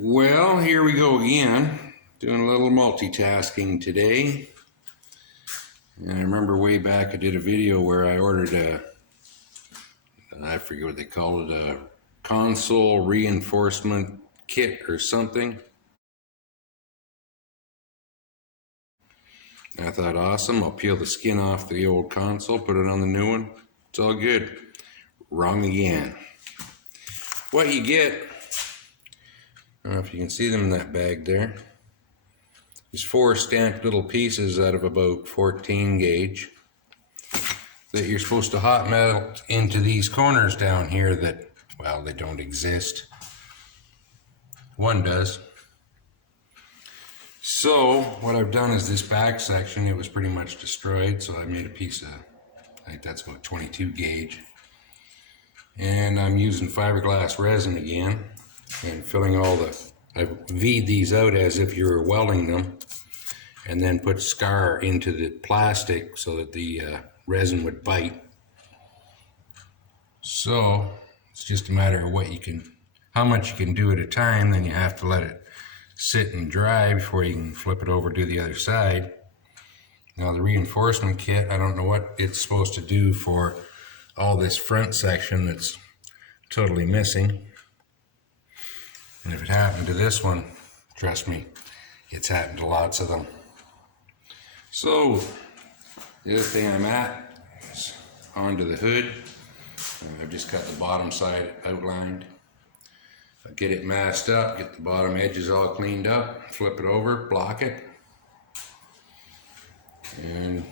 Well, here we go again, doing a little multitasking today. And I remember way back I did a video where I ordered I forget what they call it, a console reinforcement kit or something. And I thought, awesome, I'll peel the skin off the old console, put it on the new one. It's all good. Wrong again. What you get, I don't know if you can see them in that bag there, is 4 stamped little pieces out of about 14 gauge that you're supposed to hot melt into these corners down here that, well, they don't exist. One does. So what I've done is this back section, it was pretty much destroyed, so I made a piece of, I think that's about 22 gauge. And I'm using fiberglass resin again and filling all the, I've V'd these out as if you were welding them, and then put scar into the plastic so that the resin would bite. So it's just a matter of what you can, how much you can do at a time. Then you have to let it sit and dry before you can flip it over to the other side. Now the reinforcement kit, I don't know what it's supposed to do for all this front section that's totally missing. And if it happened to this one, trust me, it's happened to lots of them. So the other thing I'm at is onto the hood. I've just got the bottom side outlined. I'll get it masked up, get the bottom edges all cleaned up, flip it over, block it. And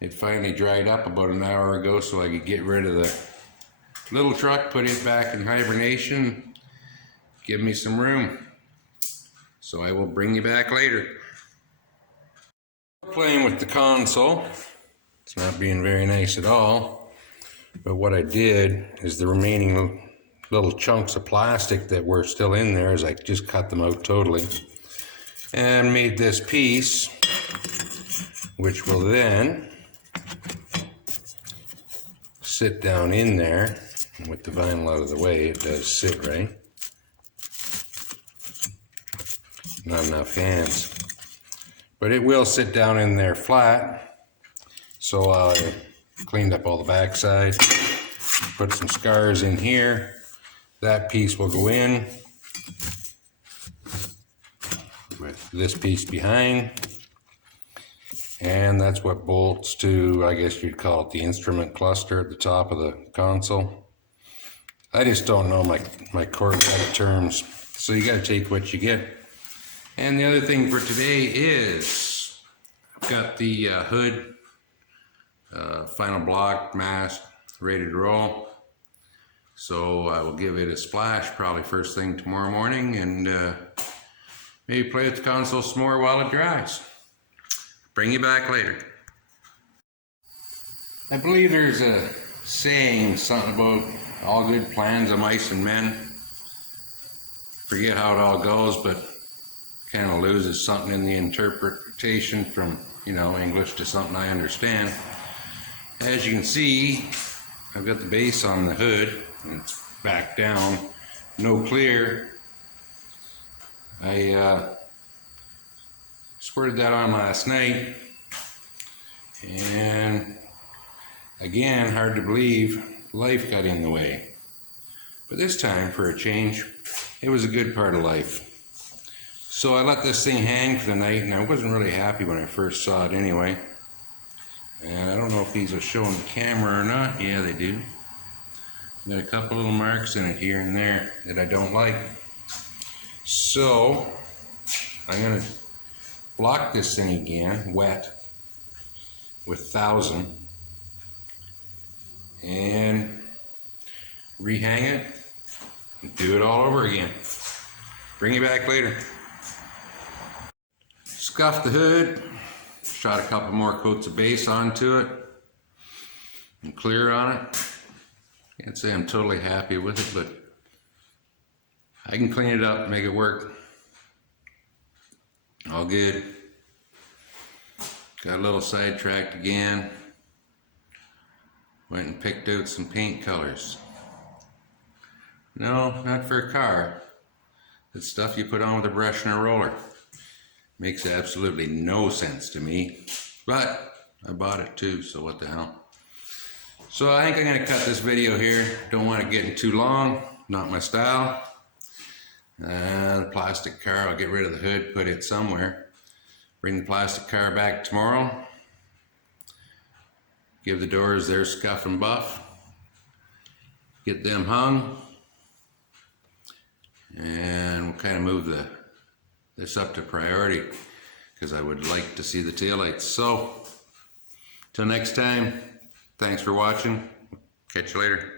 it finally dried up about an hour ago so I could get rid of the little truck, put it back in hibernation, give me some room. So I will bring you back later. Playing with the console. It's not being very nice at all. But what I did is the remaining little chunks of plastic that were still in there is I just cut them out totally and made this piece, which will then sit down in there. And with the vinyl out of the way, it does sit right. Not enough hands. But it will sit down in there flat. So I cleaned up all the backside, put some scars in here. That piece will go in with this piece behind. And that's what bolts to, I guess you'd call it the instrument cluster at the top of the console. I just don't know my Corvette terms, so you gotta take what you get. And the other thing for today is I've got the hood, final block, mask, ready to roll. So I will give it a splash probably first thing tomorrow morning and maybe play with the console some more while it dries. Bring you back later. I believe there's a saying, something about all good plans of mice and men. Forget how it all goes, but kind of loses something in the interpretation from, English to something I understand. As you can see, I've got the base on the hood, and it's back down, no clear. I squirted that on last night, and again, hard to believe, life got in the way. But this time, for a change, it was a good part of life. So I let this thing hang for the night, and I wasn't really happy when I first saw it anyway. And I don't know if these will show on the camera or not. Yeah, they do. Got a couple little marks in it here and there that I don't like. So I'm gonna block this thing again, wet, with 1000, and rehang it, and do it all over again. Bring you back later. Scuffed the hood, shot a couple more coats of base onto it, and clear on it. Can't say I'm totally happy with it, but I can clean it up and make it work. All good. Got a little sidetracked again. Went and picked out some paint colors. No, not for a car. It's stuff you put on with a brush and a roller. Makes absolutely no sense to me, but I bought it too, so what the hell. So I think I'm going to cut this video here. Don't want it getting too long, not my style. The plastic car, I'll get rid of the hood, put it somewhere. Bring the plastic car back tomorrow. Give the doors their scuff and buff. Get them hung. And we'll kind of move this up to priority because I would like to see the taillights. So, till next time, thanks for watching. Catch you later.